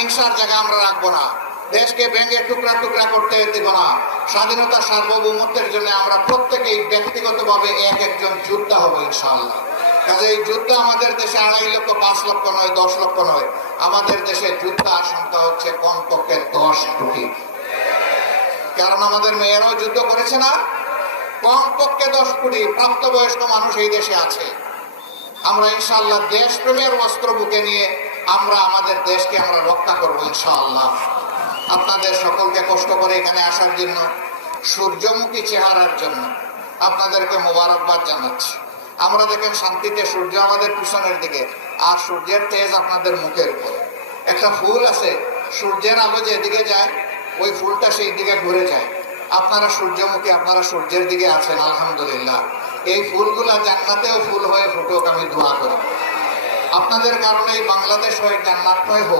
হিংসার জায়গা আমরা রাখবো না, দেশকে ভেঙে টুকরা টুকরা করতে দেব না। স্বাধীনতা সার্বভৌমত্বের জন্য আমরা প্রত্যেকেই ব্যক্তিগতভাবে এক একজন যোদ্ধা হবো ইনশাআল্লাহ। কাজে এই যুদ্ধ আমাদের দেশে 2.5 লক্ষ 5 লক্ষ নয়, 10 লক্ষ নয়, আমাদের দেশে যুদ্ধ আশঙ্কা হচ্ছে কমপক্ষে 10 কোটি। কারণ আমাদের মেয়েরাও যুদ্ধ করেছে না, কমপক্ষে 10 কোটি প্রাপ্তবয়স্ক মানুষ এই দেশে আছে। আমরা ইনশাআল্লাহ দেশপ্রেমের অস্ত্র বুকে নিয়ে আমরা আমাদের দেশকে আমরা রক্ষা করবো ইনশাআল্লাহ। আপনাদের সকলকে কষ্ট করে এখানে আসার জন্য, সূর্যমুখী চেহারার জন্য আপনাদেরকে মোবারকবাদ জানাচ্ছি। আমরা দেখেন শান্তিতে সূর্য আমাদের পিছনের দিকে, আর সূর্যের তেজ আপনাদের মুখের উপরে। একটা ফুল আছে, সূর্যের আলো যেদিকে যায় ওই ফুলটা সেই দিকে ঘুরে যায়। আপনারা সূর্যমুখী, আপনারা সূর্যের দিকে আছেন, আলহামদুলিল্লাহ। এই ফুলগুলা জান্নাতেও ফুল হয়ে ফুটুক, আমি দোয়া করি। আপনাদের কারণে এই বাংলাদেশ হয়ে জান্নাতময় হোক।